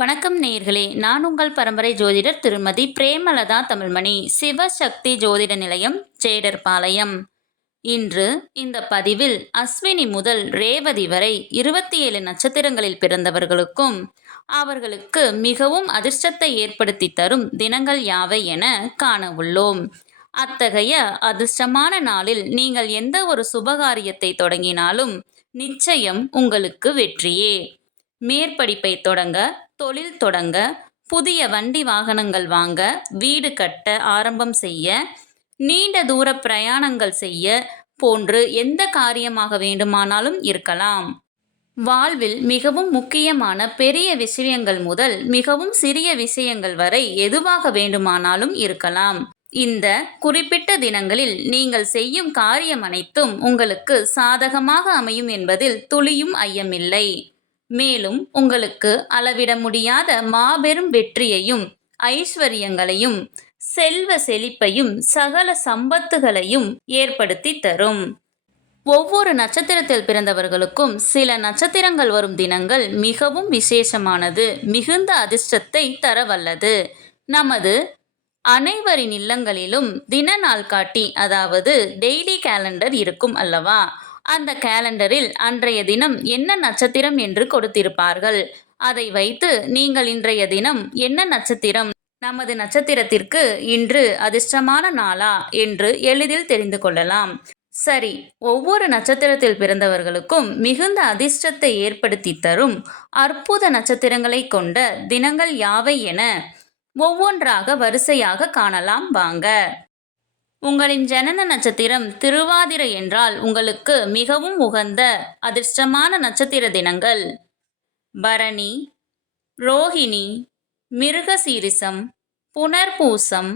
வணக்கம் நேயர்களே, நான் உங்கள் பரம்பரை ஜோதிடர் திருமதி பிரேமலதா தமிழ்மணி, சிவசக்தி ஜோதிட நிலையம், ஜேடர்பாளையம். இன்று இந்த பதிவில் அஸ்வினி முதல் ரேவதி வரை 27 நட்சத்திரங்களில் பிறந்தவர்களுக்கும் அவர்களுக்கு மிகவும் அதிர்ஷ்டத்தை ஏற்படுத்தி தரும் தினங்கள் யாவை என காண உள்ளோம். அத்தகைய அதிர்ஷ்டமான நாளில் நீங்கள் எந்த ஒரு சுபகாரியத்தை தொடங்கினாலும் நிச்சயம் உங்களுக்கு வெற்றியே. மேற்படிப்பை தொடங்க, தொழில் தொடங்க, புதிய வண்டி வாகனங்கள் வாங்க, வீடு கட்ட ஆரம்பம் செய்ய, நீண்ட தூர பிரயாணங்கள் செய்ய போன்று எந்த காரியமாக வேண்டுமானாலும் இருக்கலாம். வாழ்வில் மிகவும் முக்கியமான பெரிய விஷயங்கள் முதல் மிகவும் சிறிய விஷயங்கள் வரை எதுவாக வேண்டுமானாலும் இருக்கலாம். இந்த குறிப்பிட்ட தினங்களில் நீங்கள் செய்யும் காரியம் அனைத்தும் உங்களுக்கு சாதகமாக அமையும் என்பதில் துளியும் ஐயமில்லை. மேலும் உங்களுக்கு அளவிட முடியாத மாபெரும் வெற்றியையும் ஐஸ்வர்யங்களையும் செல்வ செழிப்பையும் சகல சம்பத்துகளையும் ஏற்படுத்தி தரும். ஒவ்வொரு நட்சத்திரத்தில் பிறந்தவர்களுக்கும் சில நட்சத்திரங்கள் வரும் தினங்கள் மிகவும் விசேஷமானது, மிகுந்த அதிர்ஷ்டத்தை தரவல்லது. நமது அனைவரின் இல்லங்களிலும் தின நாள் காட்டி, அதாவது டெய்லி கேலண்டர் இருக்கும் அல்லவா? அந்த கேலண்டரில் அன்றைய தினம் என்ன நட்சத்திரம் என்று கொடுத்திருப்பார்கள். அதை வைத்து நீங்கள் இன்றைய தினம் என்ன நட்சத்திரம், நமது நட்சத்திரத்திற்கு இன்று அதிர்ஷ்டமான நாளா என்று எளிதில் தெரிந்து கொள்ளலாம். சரி, ஒவ்வொரு நட்சத்திரத்தில் பிறந்தவர்களுக்கும் மிகுந்த அதிர்ஷ்டத்தை ஏற்படுத்தி தரும் அற்புத நட்சத்திரங்களை கொண்ட தினங்கள் யாவை என ஒவ்வொன்றாக வரிசையாக காணலாம் வாங்க. உங்களின் ஜனன நட்சத்திரம் திருவாதிரை என்றால் உங்களுக்கு மிகவும் உகந்த அதிர்ஷ்டமான நட்சத்திர தினங்கள் பரணி, ரோஹிணி, மிருகசீரிசம், புனர்பூசம்,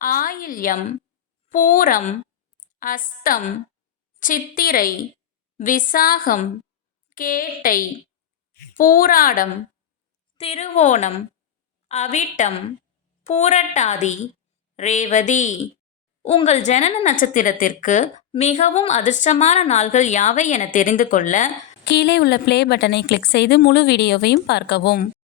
ஆயில்யம், பூரம், அஸ்தம், சித்திரை, விசாகம், கேட்டை, பூராடம், திருவோணம், அவிட்டம், பூரட்டாதி, ரேவதி. உங்கள் ஜனன நட்சத்திரத்திற்கு மிகவும் அதிர்ஷ்டமான நாள்கள் யாவை என தெரிந்து கொள்ள கீழே உள்ள ப்ளே பட்டனை கிளிக் செய்து முழு வீடியோவையும் பார்க்கவும்.